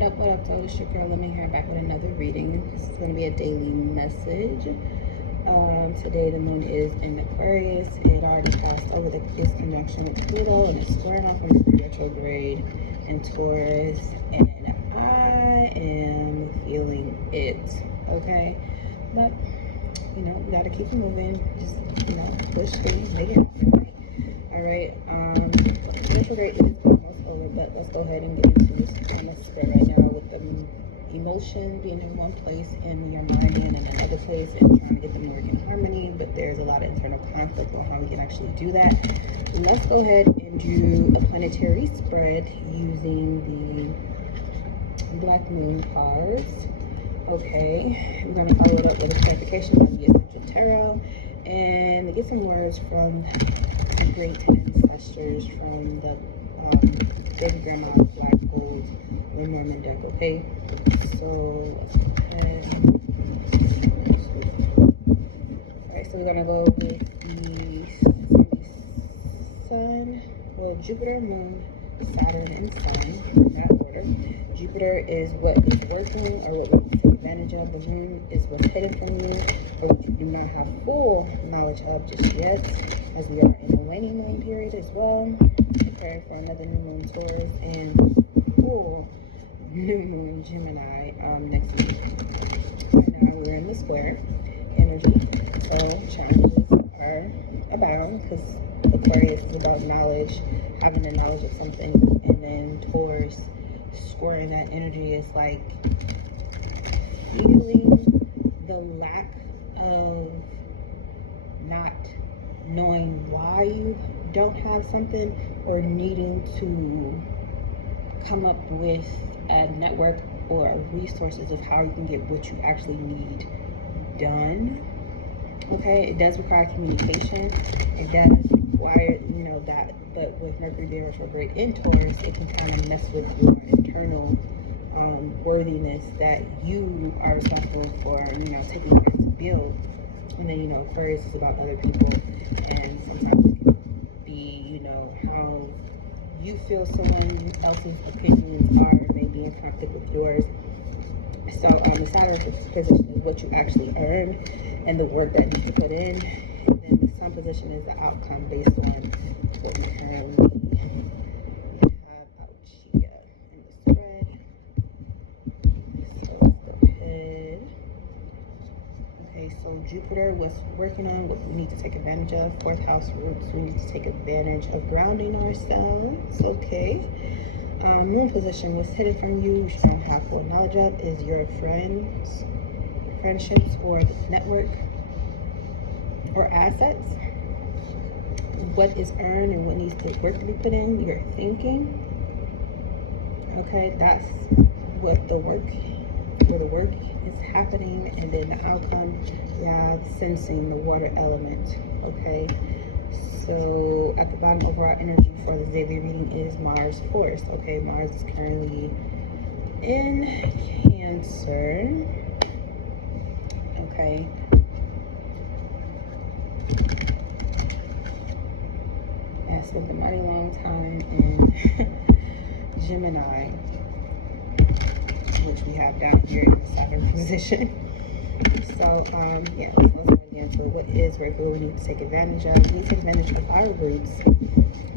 What up, Thoth? It's your girl, Lemon here, back with another reading. This is going to be a daily message. Today the moon is in Aquarius. It already passed over its conjunction with Pluto, and it's squaring off from the retrograde in Taurus, and I am feeling it, okay? But, you know, we got to keep it moving. Just, you know, push things, make it happen, right? All right, retrograde is almost over, but let's go ahead and get into this kind of spin right now with the emotion being in one place and your mind being in another place and trying to get them to work in harmony, but there's a lot of internal conflict on how we can actually do that. Let's go ahead and do a planetary spread using the Black Moon cards. Okay, we're going to follow it up with a clarification from the Astrology Tarot and get some words from the great ancestors from the baby grandma Black Gold Lenormand deck. Okay, so alright, so we're gonna go with the sun, well, Jupiter, Moon, Saturn, and Sun in that order. Jupiter is what is working or what we take advantage of. The Moon is what's hidden from you or what you do not have full knowledge of just yet, as we are in the waning moon period as well, preparing for another new moon Taurus and full new moon Gemini next week. Now we're in the square energy, so challenges are abound because Aquarius is about knowledge, having the knowledge of something, and then Taurus squaring that energy is like feeling the lack of not knowing why you don't have something or needing to come up with a network or resources of how you can get what you actually need done. Okay, it does require communication. It does require, you know, that, but with Mercury being retrograde in Taurus, it can kind of mess with your internal worthiness that you are responsible for, you know, taking care to build. And then, you know, Aquarius is about other people, and sometimes it can be, you know, how you feel someone else's opinions are maybe in conflict with yours. So the Saturn position is what you actually earn and the work that you put in, and then the Sun position is the outcome based on what we currently have out here in the spread. So let's go ahead. Okay, so Jupiter was working on what we need to take advantage of. Fourth house roots, we need to take advantage of grounding ourselves. Okay. Moon position was hidden from you, you don't have full knowledge of, is your friends, friendships, or network, or assets. What is earned and what needs to work to be put in, your thinking. Okay, that's what the work, where the work is happening, and then the outcome, you have sensing, the water element. Okay, so at the bottom of our energy for the daily reading is Mars force. Okay, Mars is currently in Cancer. Okay, I spent a mighty long time in Gemini, which we have down here in the Saturn position. So, yeah, let's go again. So what is working, what we need to take advantage of? We need to take advantage of our roots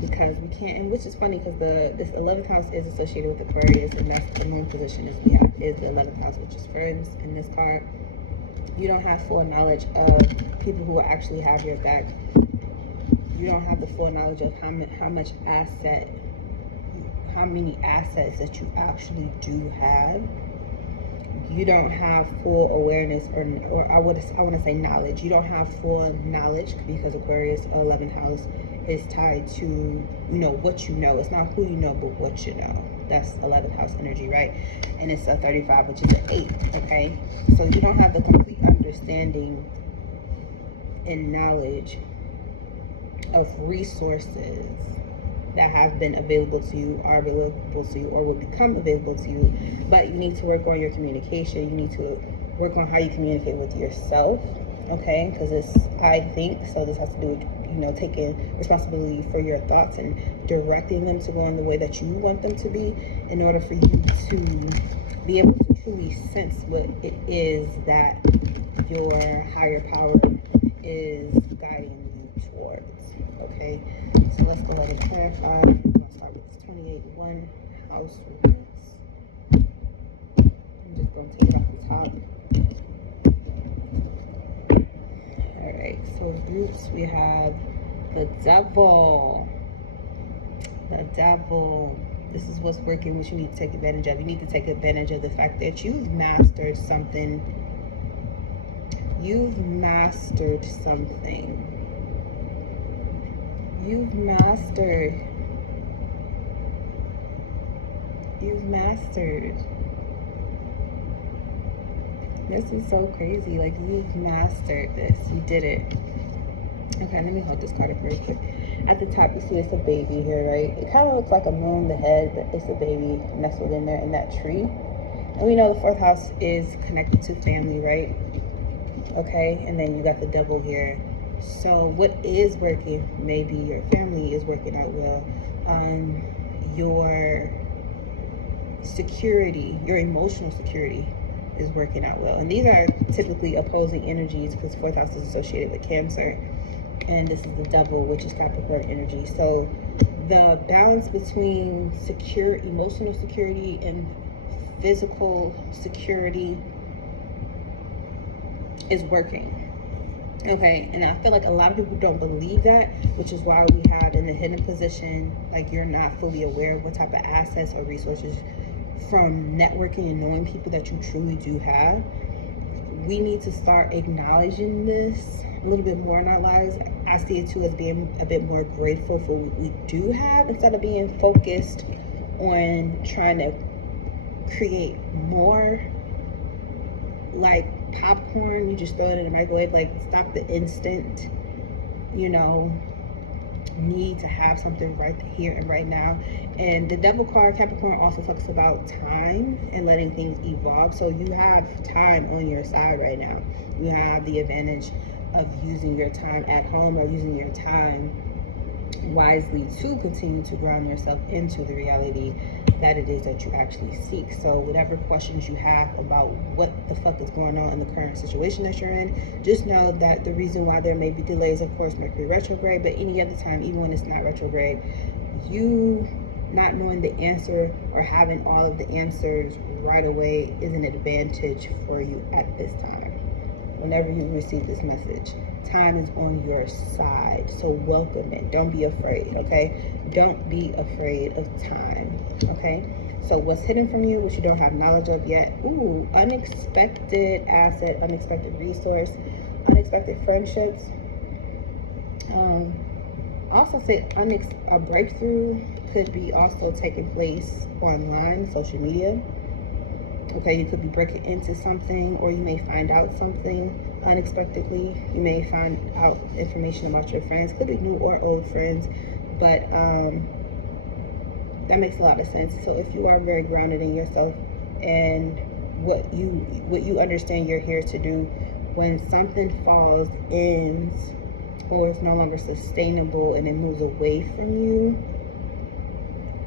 because we can't, and which is funny because this 11th house is associated with Aquarius, and that's the moon position is the 11th house, which is friends in this card. You don't have full knowledge of people who will actually have your back. You don't have the full knowledge of how many assets that you actually do have. You don't have full awareness, or I want to say knowledge. You don't have full knowledge because Aquarius 11th house is tied to, you know, what you know. It's not who you know, but what you know. That's 11th house energy, right? And it's a 35, which is an 8. Okay, so you don't have the complete understanding and knowledge of resources that have been available to you, are available to you, or will become available to you. But you need to work on your communication. You need to work on how you communicate with yourself, okay? Because this, I think, so this has to do with you know, taking responsibility for your thoughts and directing them to go in the way that you want them to be, in order for you to be able to truly sense what it is that your higher power is guiding you towards. Okay, so let's go ahead and clarify. I'm going to start with this 28-1 house roots. I'm just going to take it off the top. Alright, so roots, we have the devil. The devil. This is what's working, which you need to take advantage of. You need to take advantage of the fact that you've mastered something. You've mastered something. You've mastered. You've mastered. This is so crazy. Like, you've mastered this. You did it. Okay, let me hold this card up real quick. At the top, you see it's a baby here, right? It kind of looks like a moon, the head, but it's a baby nestled in there in that tree. And we know the 4th house is connected to family, right? Okay, and then you got the devil here. So what is working? Maybe your family is working out well. Your security, your emotional security is working out well. And these are typically opposing energies, because 4th house is associated with Cancer. And this is the devil, which is Capricorn energy. So the balance between secure, emotional security and physical security is working. Okay, and I feel like a lot of people don't believe that, which is why we have in the hidden position, like, you're not fully aware of what type of assets or resources from networking and knowing people that you truly do have. We need to start acknowledging this a little bit more in our lives. I see it too as being a bit more grateful for what we do have, instead of being focused on trying to create more. Like popcorn, you just throw it in the microwave. Like, stop the instant, you know, need to have something right here and right now. And the devil card, Capricorn, also talks about time and letting things evolve. So you have time on your side right now. You have the advantage of using your time at home, or using your time wisely to continue to ground yourself into the reality that it is that you actually seek. So whatever questions you have about what the fuck is going on in the current situation that you're in, just know that the reason why there may be delays, of course, Mercury retrograde, but any other time, even when it's not retrograde, you not knowing the answer or having all of the answers right away is an advantage for you at this time. Whenever you receive this message, time is on your side, so welcome it. Don't be afraid, okay? Don't be afraid of time, okay? So what's hidden from you, which you don't have knowledge of yet? Ooh, unexpected asset, unexpected resource, unexpected friendships. Also said a breakthrough could be also taking place online, social media. Okay, you could be breaking into something, or you may find out something unexpectedly. You may find out information about your friends. Could be new or old friends, but that makes a lot of sense. So if you are very grounded in yourself and what you understand you're here to do, when something falls, ends, or is no longer sustainable and it moves away from you,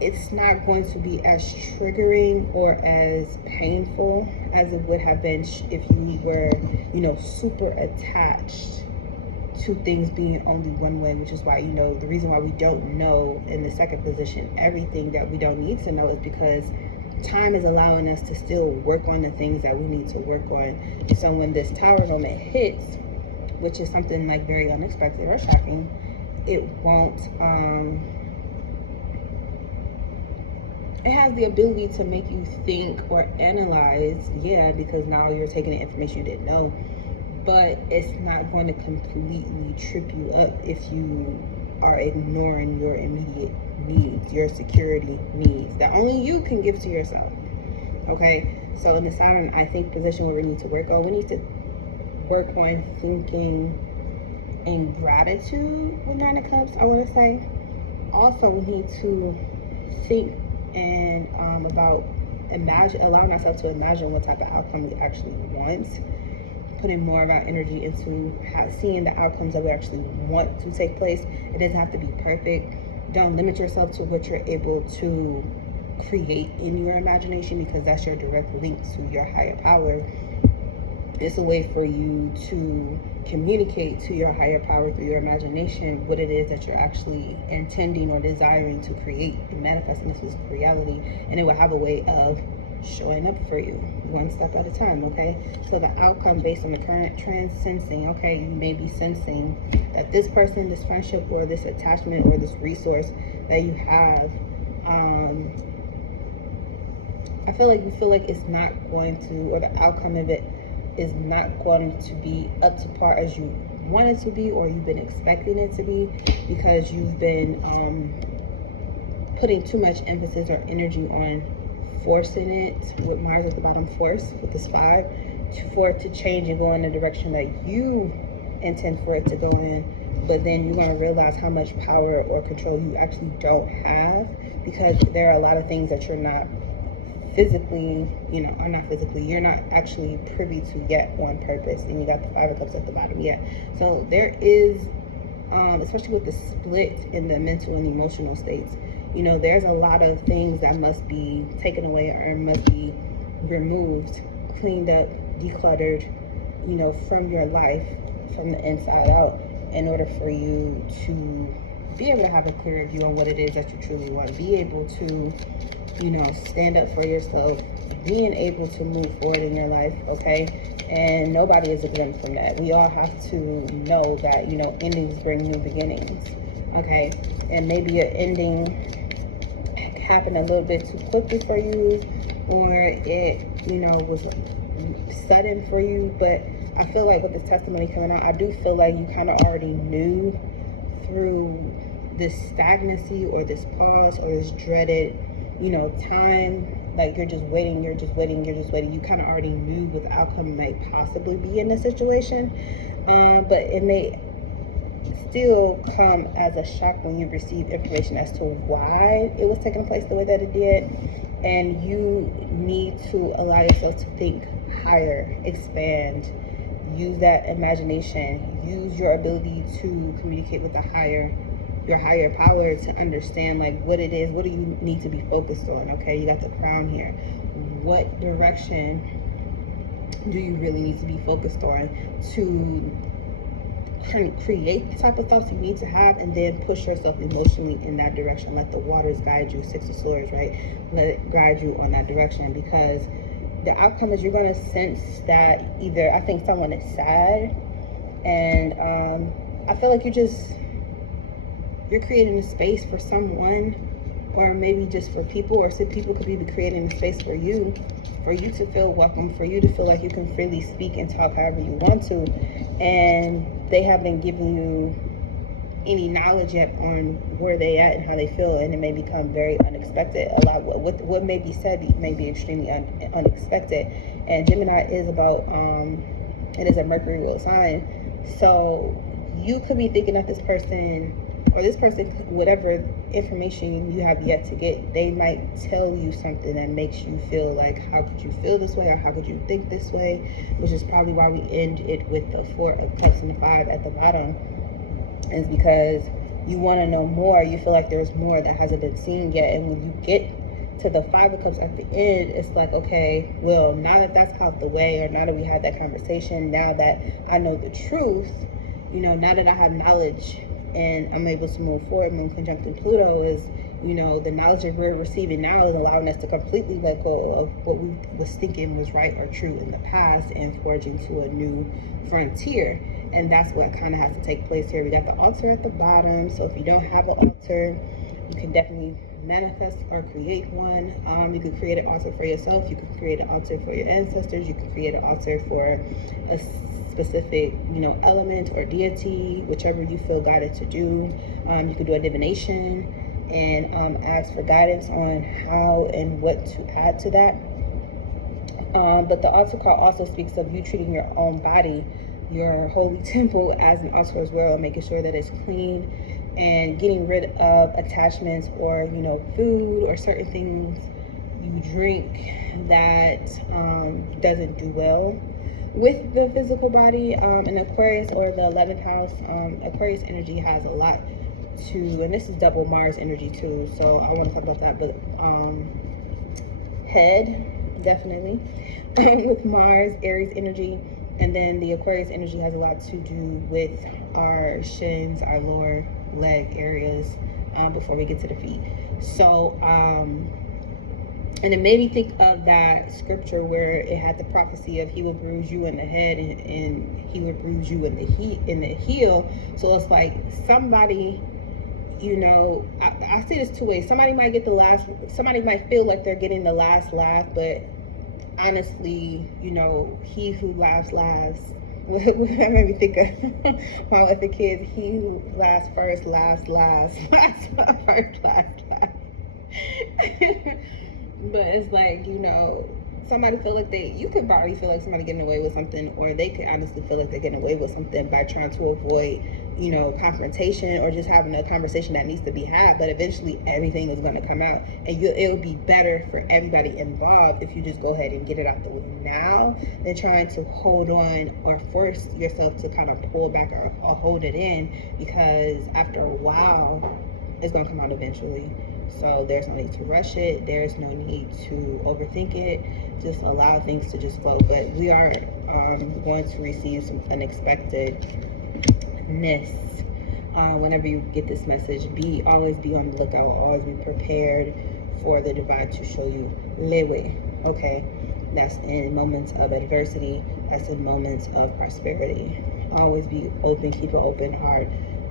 it's not going to be as triggering or as painful as it would have been if you were, you know, super attached to things being only one way, which is why, you know, the reason why we don't know in the second position everything that we don't need to know is because time is allowing us to still work on the things that we need to work on. So when this Tower moment hits, which is something like very unexpected or shocking, it won't, it has the ability to make you think or analyze, yeah, because now you're taking the information you didn't know, but it's not going to completely trip you up if you are ignoring your immediate needs, your security needs that only you can give to yourself. Okay, so in the Saturn, I think, position where we need to work on, we need to work on thinking in gratitude with 9 of Cups, I want to say. Also, we need to think and allowing ourselves to imagine what type of outcome we actually want. putting more of our energy into seeing the outcomes that we actually want to take place. It doesn't have to be perfect. Don't limit yourself to what you're able to create in your imagination, because that's your direct link to your higher power. It's a way for you to communicate to your higher power through your imagination what it is that you're actually intending or desiring to create and manifest in this physical reality, and it will have a way of showing up for you one step at a time. Okay, so the outcome based on the current trend sensing, okay, you may be sensing that this person, this friendship, or this attachment, or this resource that you have, I feel like you feel like it's not going to, or the outcome of it is not going to be up to par as you want it to be, or you've been expecting it to be, because you've been putting too much emphasis or energy on forcing it, with Mars at the bottom, force with this 5, for it to change and go in the direction that you intend for it to go in. But then you're going to realize how much power or control you actually don't have, because there are a lot of things that you're not physically, or not physically, you're not actually privy to yet on purpose. And you got the 5 of Cups at the bottom yet. So there is, especially with the split in the mental and emotional states, there's a lot of things that must be taken away or must be removed, cleaned up, decluttered, from your life, from the inside out, in order for you to be able to have a clear view on what it is that you truly want. Be able to, stand up for yourself, being able to move forward in your life, okay? And nobody is exempt from that. We all have to know that, endings bring new beginnings, okay? And maybe an ending happened a little bit too quickly for you, or it, was sudden for you. But I feel like with this testimony coming out, I do feel like you kind of already knew through this stagnancy or this pause or this dreaded, time, like you're just waiting. You kind of already knew what the outcome might possibly be in this situation, but it may still come as a shock when you receive information as to why it was taking place the way that it did. And you need to allow yourself to think higher, expand, use that imagination, use your ability to communicate with your higher power to understand like what it is, what do you need to be focused on. Okay, you got the crown here. What direction do you really need to be focused on to kind of create the type of thoughts you need to have, and then push yourself emotionally in that direction? Let the waters guide you. 6 of Swords, right? Let it guide you on that direction, because the outcome is you're going to sense that either, I think someone is sad, and I feel like you're creating a space for someone, or maybe just for people, or some people could be creating a space for you to feel welcome, for you to feel like you can freely speak and talk however you want to, and they haven't given you any knowledge yet on where they at and how they feel, and it may become very unexpected. A lot what may be said may be extremely unexpected. And Gemini is about it is a Mercury ruled sign, so you could be thinking that this person, whatever information you have yet to get, they might tell you something that makes you feel like, how could you feel this way, or how could you think this way, which is probably why we end it with the 4 of Cups and the 5 at the bottom, is because you want to know more. You feel like there's more that hasn't been seen yet, and when you get to the 5 of Cups at the end, it's like, okay, well, now that that's out the way, or now that we had that conversation, now that I know the truth, now that I have knowledge and I'm able to move forward. Moon conjunct Pluto is, the knowledge that we're receiving now is allowing us to completely let go of what we was thinking was right or true in the past, and forging to a new frontier. And that's what kind of has to take place here. We got the altar at the bottom, so if you don't have an altar, you can definitely manifest or create one. You could create an altar for yourself, you could create an altar for your ancestors, you could create an altar for a specific element or deity, whichever you feel guided to do. You could do a divination and ask for guidance on how and what to add to that. But the altar card also speaks of you treating your own body, your holy temple, as an altar as well, and making sure that it's clean, and getting rid of attachments or food or certain things you drink that doesn't do well with the physical body. In Aquarius, or the 11th house, Aquarius energy has a lot to, and this is double Mars energy too, so I want to talk about that. But head, definitely, with Mars, Aries energy, and then the Aquarius energy has a lot to do with our shins, our lower leg areas, before we get to the feet. So and it made me think of that scripture where it had the prophecy of he will bruise you in the head, and he will bruise you in the heel. So it's like somebody, you know, I see this two ways. Somebody might get the last, somebody might feel like they're getting the last laugh, but honestly, you know, he who laughs last. That made me think of while with the kids, he who laughs first, last, first, last. But it's like, you know, somebody feel like you could probably feel like somebody getting away with something, or they could honestly feel like they're getting away with something by trying to avoid, you know, confrontation, or just having a conversation that needs to be had. But eventually everything is going to come out, and it'll be better for everybody involved if you just go ahead and get it out the way now than trying to hold on or force yourself to kind of pull back or hold it in, because after a while it's going to come out eventually. So there's no need to rush it. There's no need to overthink it. Just allow things to just flow. But we are going to receive some unexpectedness whenever you get this message. Always be on the lookout. Always be prepared for the divine to show you lewe. Okay, that's in moments of adversity. That's in moments of prosperity. Always be open. Keep an open heart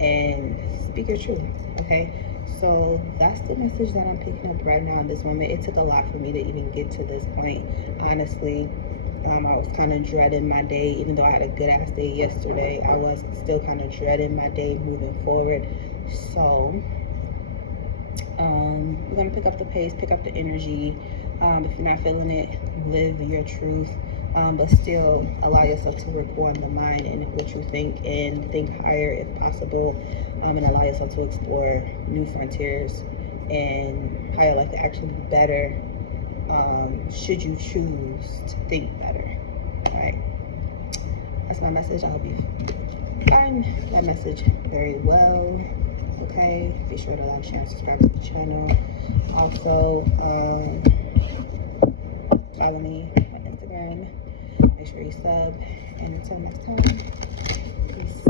and speak your truth. Okay. So that's the message that I'm picking up right now in this moment. It took a lot for me to even get to this point, honestly. I was kind of dreading my day. Even though I had a good ass day yesterday, I was still kind of dreading my day moving forward. So we're going to pick up the pace, pick up the energy. If you're not feeling it, live your truth. But still allow yourself to record the mind and what you think, and think higher if possible, and allow yourself to explore new frontiers and how your life can actually be better, should you choose to think better. All right, that's my message. I hope you find that message very well. Okay, be sure to like, share, and subscribe to the channel. Also, follow me on Instagram. Make sure you sub, and until next time, peace.